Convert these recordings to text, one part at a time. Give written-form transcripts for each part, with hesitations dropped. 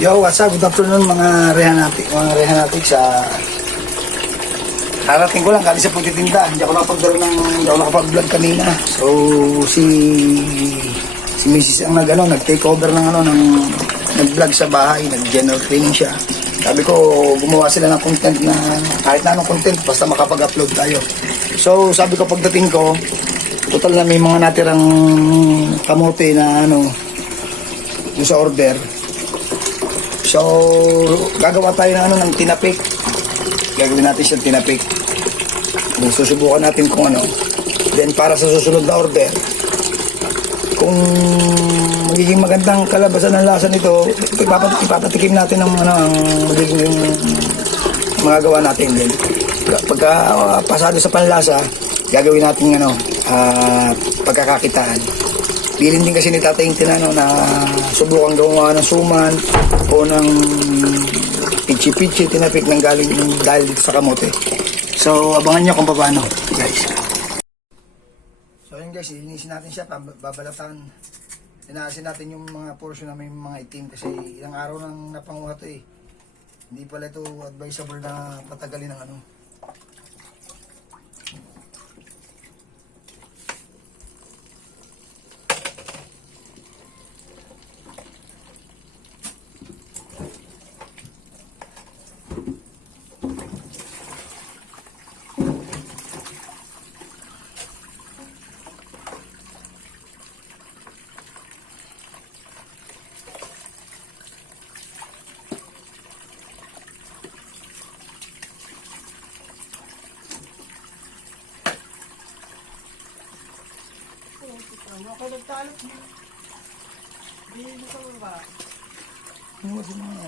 Yo, what's up? Good afternoon mga rehanatik sa harating ko lang, galing sa pagtitinda. Hindi ako nakapag-vlog kanina. So, si Mrs. ang nag-take over nag-vlog sa bahay, nag-general cleaning siya. Sabi ko, gumawa sila ng content na, kahit na anong content, basta makapag-upload tayo. So, sabi ko pagdating ko, total na may mga natirang kamote na yung sa order. So, gagawa tayo ng tinapik. Gagawin natin siyang tinapik. Susubukan natin kung ano. Then, para sa susunod na order, kung magiging magandang kalabasan ng lasa nito, ipapatikim natin ang magiging magagawa natin din. Pagka pasado sa panlasa, gagawin natin pagkakakitaan. Bilin din kasi ni Tatay yung tinano na subukan gawa ng suman o ng pichi-pichi, tinapik ng galing dahil dito sa kamote. So, abangan nyo kung paano, guys. So, yun guys, ilinisin natin siya, babalatan. Inaasin natin yung mga portion na may mga itim kasi ilang araw nang napanguha to eh. Hindi pala ito advisable na patagalin ng Ako nagtalot mo. Hindi mo sa baba. ano kasi mga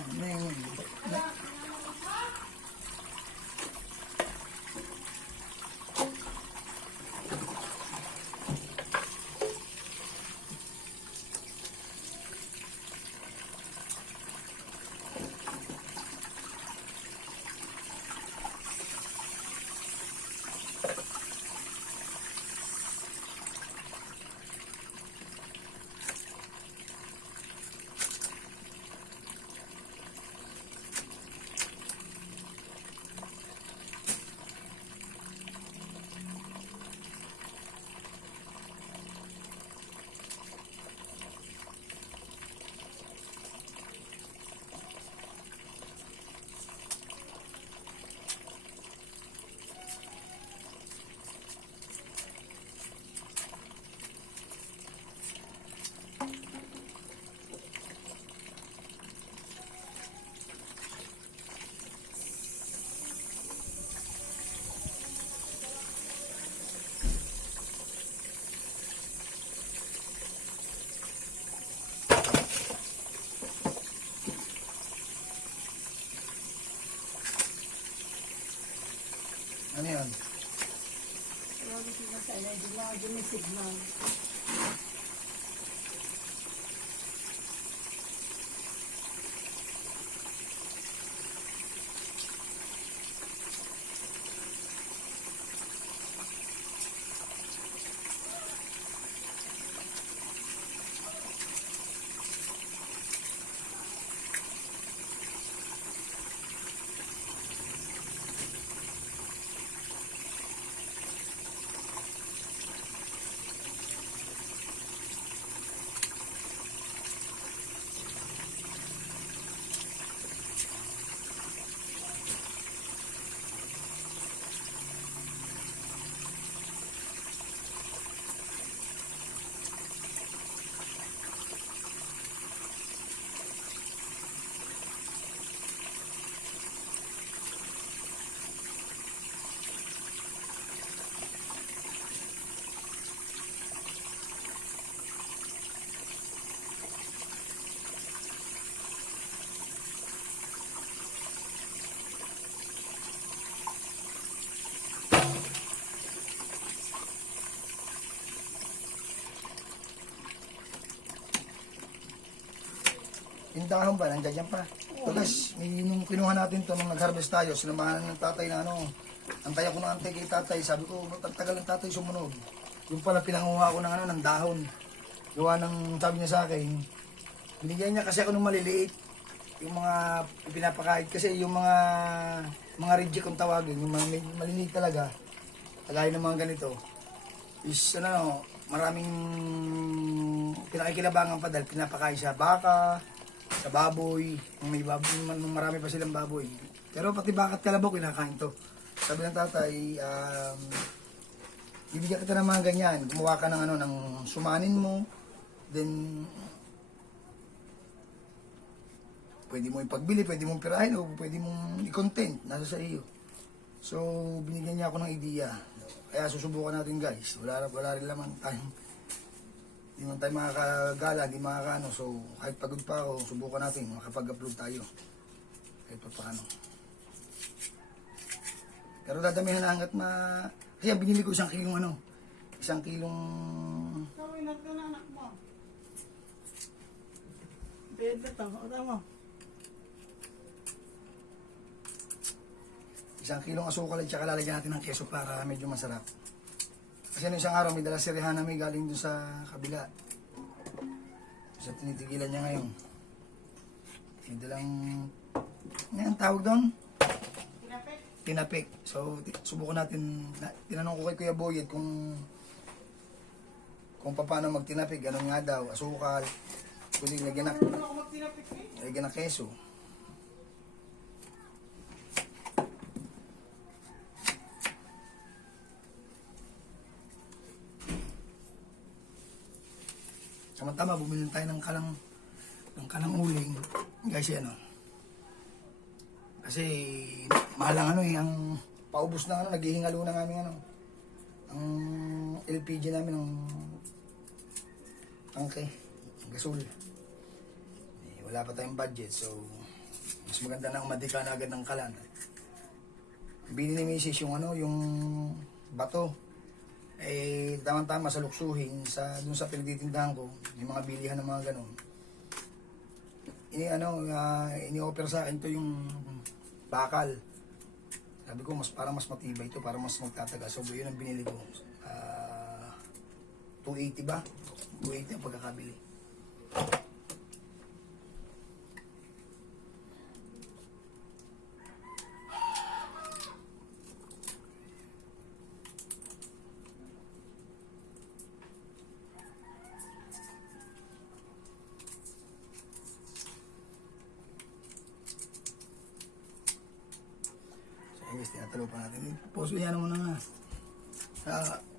ano yun? Wala sila sa ila. Hindi may signal. Yung dahon ba, nandiyan pa. Tapos, yung kinuha natin to nung nag-harvest tayo, sinamahan ng tatay na antay ako ng antay kay tatay. Sabi ko, tagal ng tatay sumunod. Yung pala pinanguha ko ng dahon. Gawa ng, sabi niya sa akin, binigyan niya kasi ako ng maliliit. yung mga pinapakain kasi yung mga reject kung tawagin, yung mga maliliit talaga, kagaya ng mga ganito, is ano, maraming pinakikilabangan pa dahil pinapakain sa baka, sa baboy, kung may baboy, marami pa silang baboy. Pero pati baka at kalabaw kinakain to. Sabi ng tatay, bibigyan kita ng mga ganyan, gumawa ka ng ano, ng sumanin mo, then pwede mo ipagbili, pwede mong pirahin o pwede mong i-content, nasa sa iyo. So, binigyan niya ako ng idea. Kaya susubukan natin guys. Wala rin naman tayo. Hindi man tayo makakagala, hindi makakaano. So, kahit pagod pa ako, subukan natin. Makapag-upload tayo. Kahit pa paano. Pero dadamihan na hanggat Kasi binili ko 1 kilong ano. 1 kilong... Gawin natin na anak mo. Bebe to, o mo. 1 kilong asukal at saka lalagyan natin ng keso para medyo masarap. Kasi no isang araw may dala si Rihanna may galing dun sa kabila. Sa tinitigilan niya ngayon. May dalang... Ano ang tawag doon? Tinapik. Tinapik. So, subukan natin. Tinanong ko kay Kuya Boyet kung paano magtinapik. Ganun nga daw. Asukal. Kundi lagyan Ano ako magtinapik eh? na keso. Tama-tama, bumili tayo ng kalang uling. Guys, yan o. Kasi, mahal ang ano eh, ang paubos na ano, naghihingalo na namin ano. Ang LPG namin, ang tangke, gasol. Eh, wala pa tayong budget, so, mas maganda na umadika na agad ng kalan. Bili ni Mrs. yung ano, yung bato. Eh, tama-tama sa luksuhin dun sa pinagtitindahan ko, yung mga bilihan ng mga ganun. Ini-offer sa akin to yung bakal. Sabi ko, para mas matibay ito, para mas magtatagal. So, yun ang binili ko. 280 ba? 280 ang pagkakabili. Guys, tinatalo pa natin. Poso yan muna nga.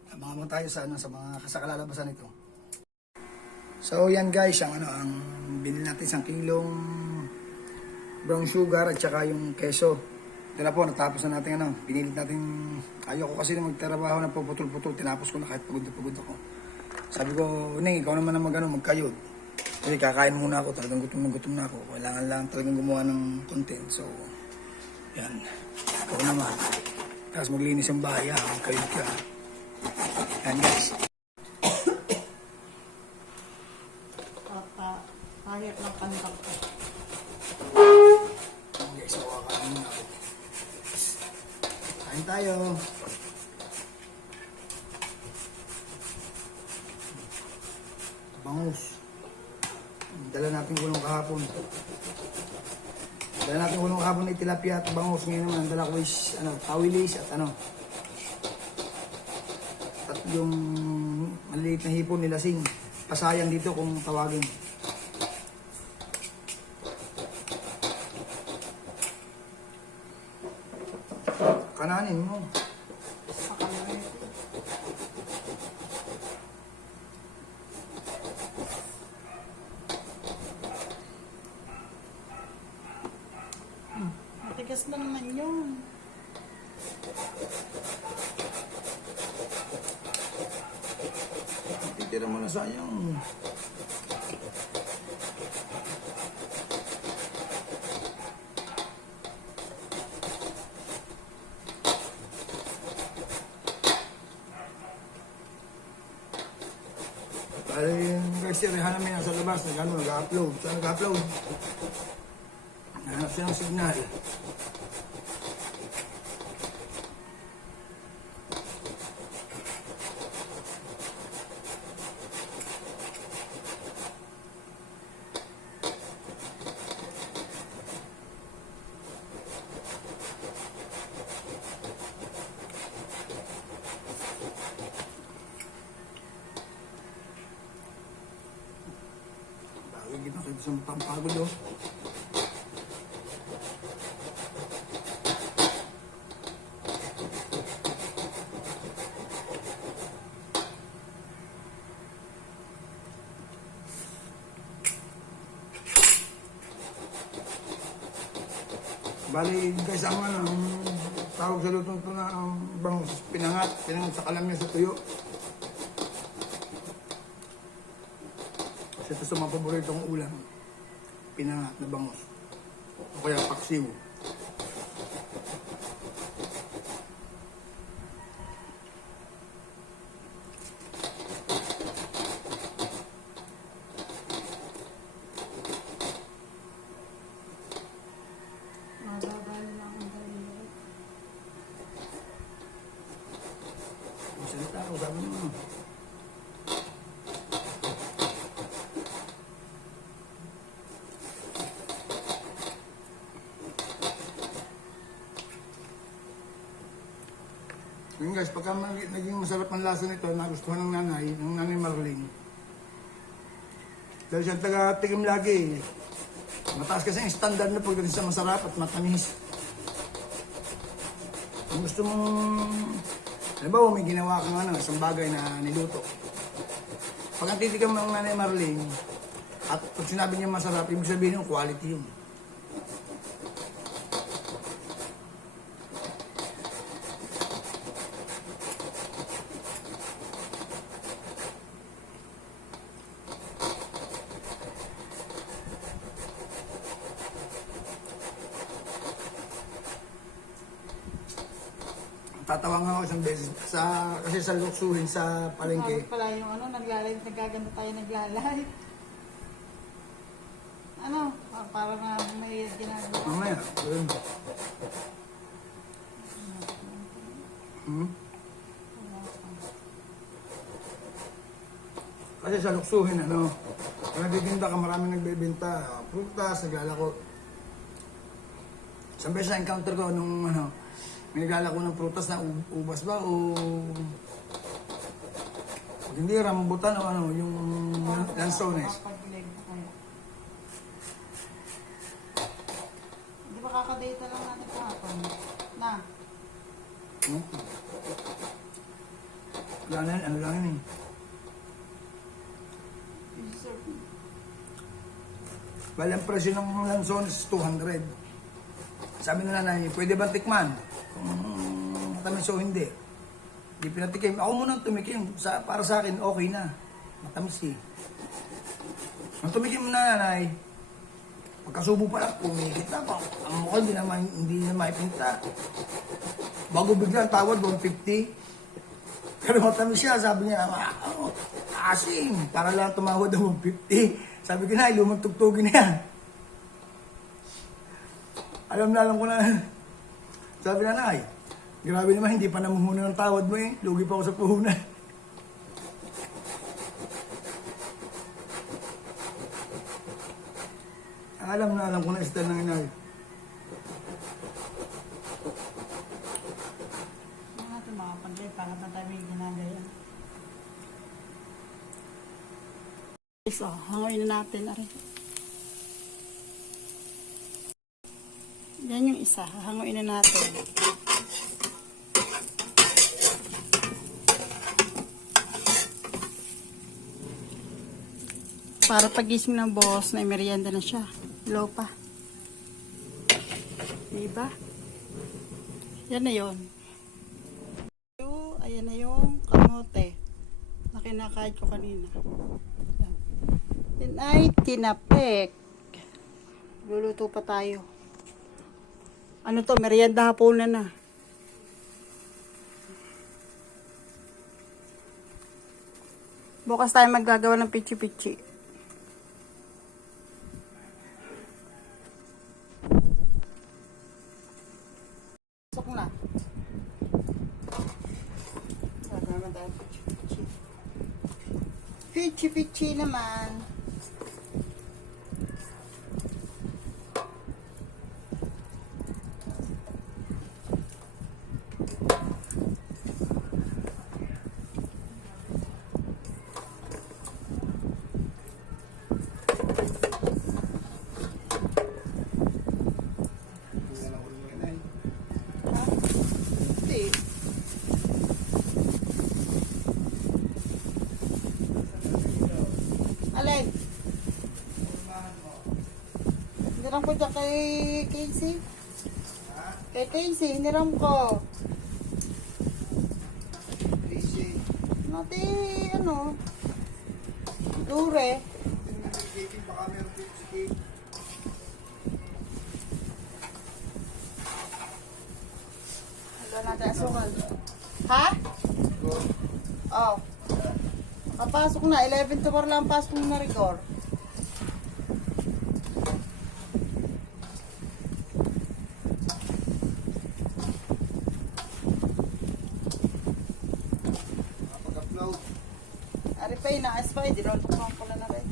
Abangan mo tayo sa mga kasakalalabasan nito. So yan guys, ang binili natin 1 kilong brown sugar at saka yung keso. Ito na po, natapos na natin Pinilit natin, ayoko kasi na magtrabaho na puputol-putol. Tinapos ko na kahit pagod na pagod ako. Sabi ko, Ning, ikaw naman ang magkayod. Kasi kakain muna ako, talagang gutom na ako. Kailangan lang talagang gumawa ng content. So, yan. Ikaw naman. Tapos maglinis ang bahay, magkayod ka. Yan guys. Kahit ng kantang ko. Yan guys, kakain muna ako. Kain tayo. Bangus. Dala natin gulong kahapon. Dala natin gulong kahapon na tilapia at bangus. Ngayon naman, dala ko is tawilis at at yung maliliit na hipon nila sing. Pasayang dito kung tawagin. Kananin mo. Sa kamay. Matigas na naman yun. Titira mo na sayang. Guys, si Rihanna may nasa labas, nag-upload. Saan nag-upload? Nahanap siya ng signal. Isang pampagod oh. Bali, guys, ang ano, ang tawag sa lutong ito na ang bangus, pinangat sa kalamya sa tuyo. Kasi ito sa mga paboritong ulam, pinangat na bangus. O kaya paksiw. Mababalo lang ang dali. Masalita ako, sabi mo. Yun guys, pagka naging masarap ang lasa nito, nagustuhan ng nanay Marlene. Dahil siya taga-tikim lagi. Mataas kasi ang standard na pagdating sa masarap at matamis. Kung gusto mong, halimbawa may ginawa kang isang bagay na niluto. Pag ang titikam ng nanay Marlene, at pag sinabi niya masarap, ibig sabihin yung quality yun. Tatawang ako isang beses kasi sa luksuhin sa palengke. Bakit pala yung naglalay, nagaganda tayo naglalay. Parang nga may ginagawa. Mamaya. Yun. Kasi sa luksuhin, kung nagtitinda ka, maraming nagbebenta. Prutas, naglalako. Isang beses na encounter ko nung may naglalako ng prutas na ubas ba o hindi rambutan o yung lansones. Di ba kakadata lang natin kahapon? Na? Wala na yan, ano lang yun eh. Bali ang presyo ng lansones is 200. Sabi na nanay, pwede ba tikman? Matamis o hindi. Hindi pinatikim. Ako muna tumikim. Para sa akin, okay na. Matamis eh. Ang tumikim na nanay, pagkasubo pa lang, pumigit na pa. Ang mukha hindi na maipinta. Bago bigla, tawad, 150. Pero matamis siya, sabi niya, asim. Para lang tumawad ng 150. Sabi ko na, lumang tugtugin na yan. Alam ko na. Sabi na nanay, grabe naman, hindi pa namuhuna ng tawad mo eh. Lugi pa ako sa puhunan. Alam ko na style ng inay. Mga pagday, para pa tayo may ginagaya. So, hangoy na natin. Yan yung isa, hangoy na natin. Para pagising ng boss, na merienda na siya. Low pa. Diba? Yan na yun. Ayan na yung kamote na kinakain ko kanina. Yan. Yan ay tinapik. Luluto pa tayo. Ano to? Merienda hapunan na. Bukas tayo maggagawa ng pichi-pichi. Pasok na. Gagawa naman tayo pichi-pichi. Pichi-pichi naman. ko dyan kay Casey. Kay Casey, hiniram ko. Easy. Nati, ano, dure. Baka meron dito si Kate. Wala natin asukal. Ha? Oh. Kapasok na, 11 to 4 lang pasok na rigor. Pag-upload. Ari pa yun, naas pa yun, dinulpukang ko na rin.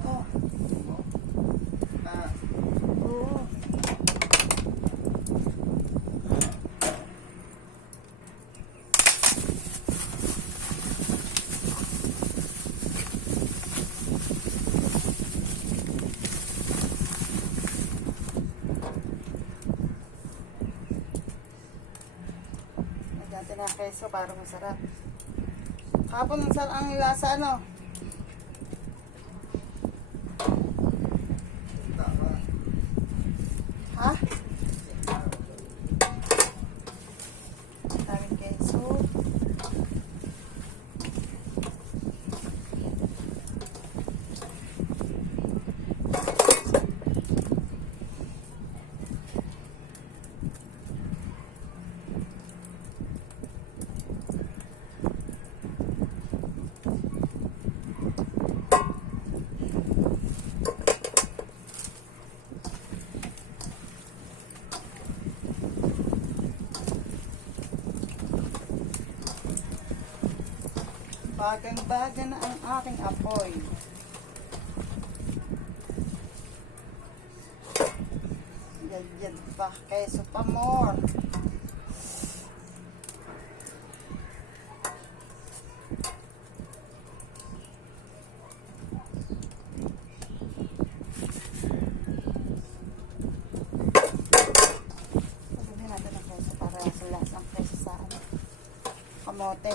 Oh, oo. Dati na keso, parang masarap. Kapon ang lasa, ano? Ha? Daming keso. Bagang-baga na ang aking apoy. Yan pa. Keso pa more. Pagdahin natin ang keso para sa lasa ang keso sa kamote.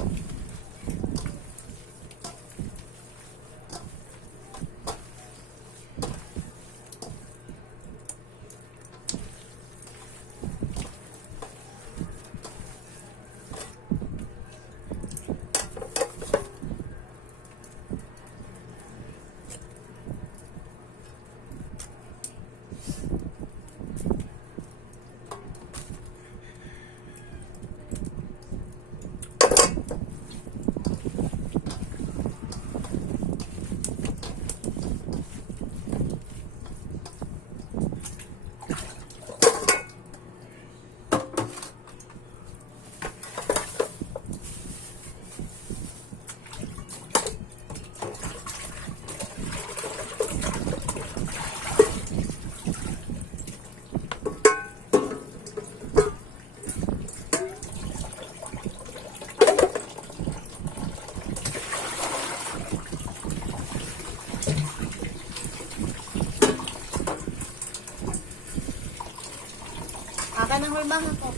Akan ang hulmahan ko.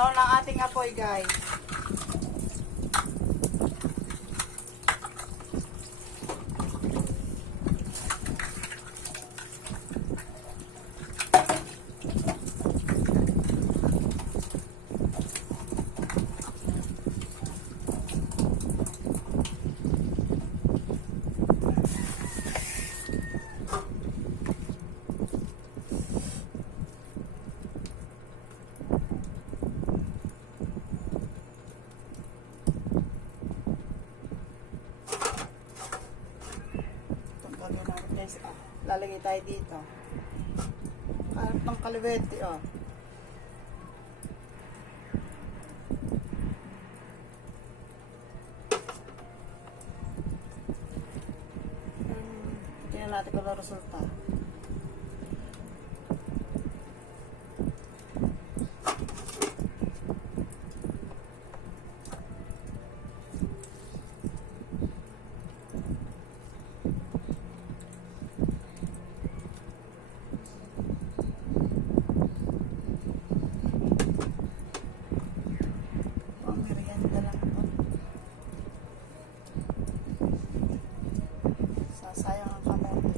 Tunaw lang ating apoy, guys. Tanggalin natin, guys. Lalagay tayo dito. Harap ng kaliwete, oh. Tingnan natin kung ano resulta. Oh, merienda lang ito. Sasayang ang kamote.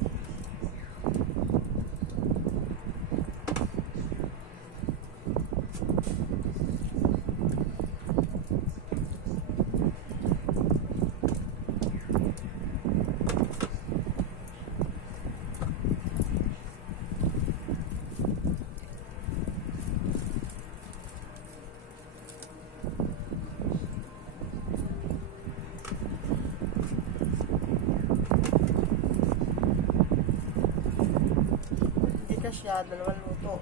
Hindi ka siya, dalawang luto.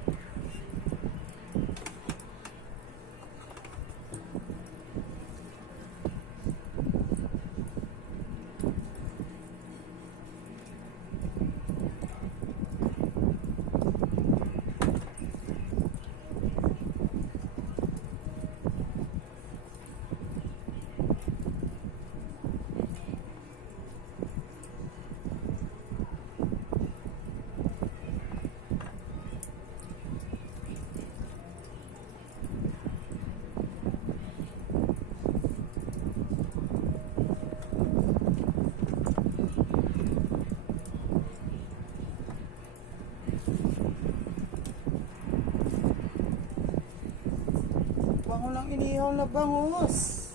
Bango lang inihaw na bangus.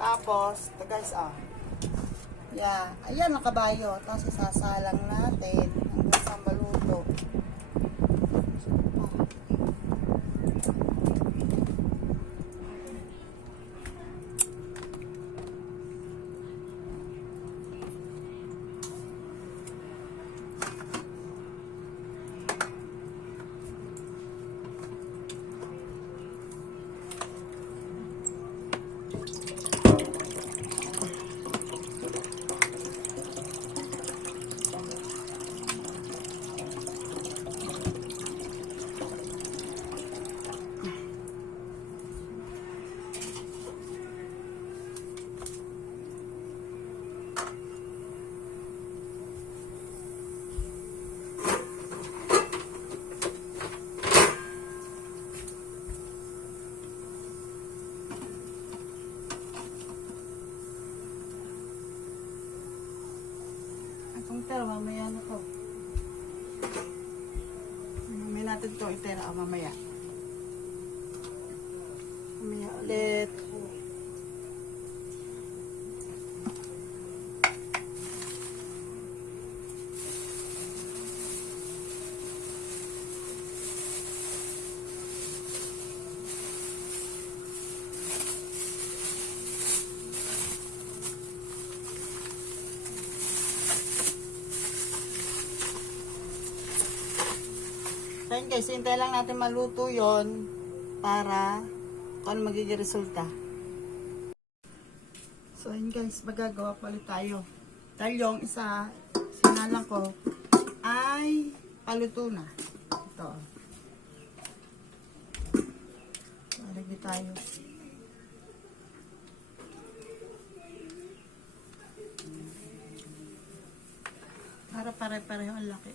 Tapos, ito guys, yeah, ayan ang kabayo. Tapos isasalang natin hanggang sa maluto. Itong tera, mamaya na to. Mamaya natin itong itera, mamaya. Mamaya ulit. So yun guys, hintay lang natin maluto yon para kung ano magiging resulta. So yun guys, magagawa pa ulit tayo. Dahil yung isa, sinalang ko, ay paluto na. Ito. Lagyan tayo. Harap pare-pareho ang laki.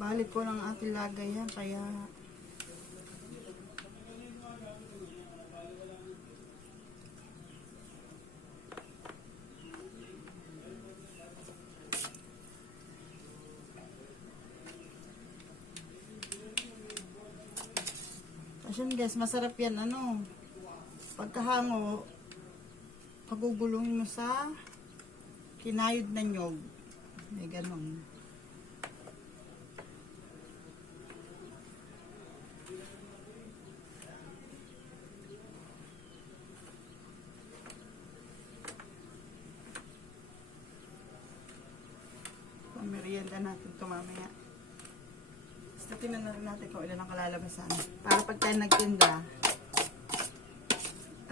Balik ko ng ating lagay yan, kaya Ayan guys, masarap yan ano. Pagkahango, pagugulong mo sa kinayod na nyog. May ganon. Pamerienda natin ito mamaya. Basta tingnan na rin natin kung ilan ang kalalabasan. Para pag tayo nagtinda,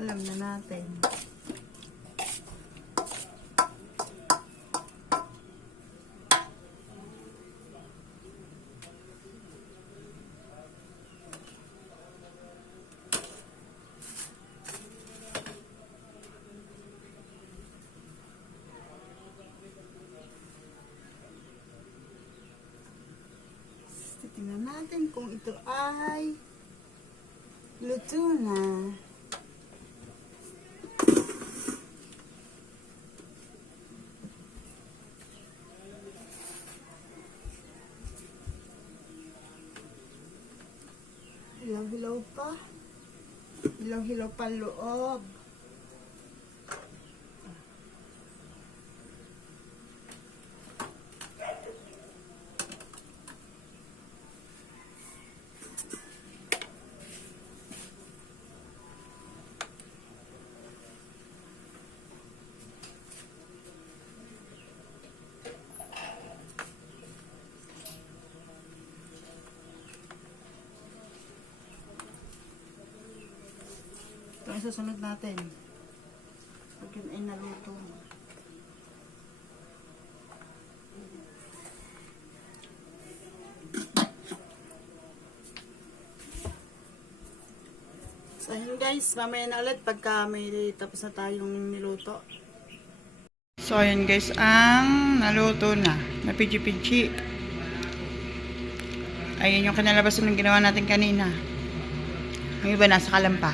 alam na natin. Tingnan natin kung ito ay luto na. Hilaw-hilaw pa. Hilaw-hilaw pa loob. Ito ang susunod natin. Pag yun ay naluto. So yun guys, mamaya na ulit pagka may tapos na tayong niluto. So ayun guys, ang naluto na. Napidji-pidji. Ayun yung kinalabasan ng ginawa natin kanina. Yung iba nasa kalampa.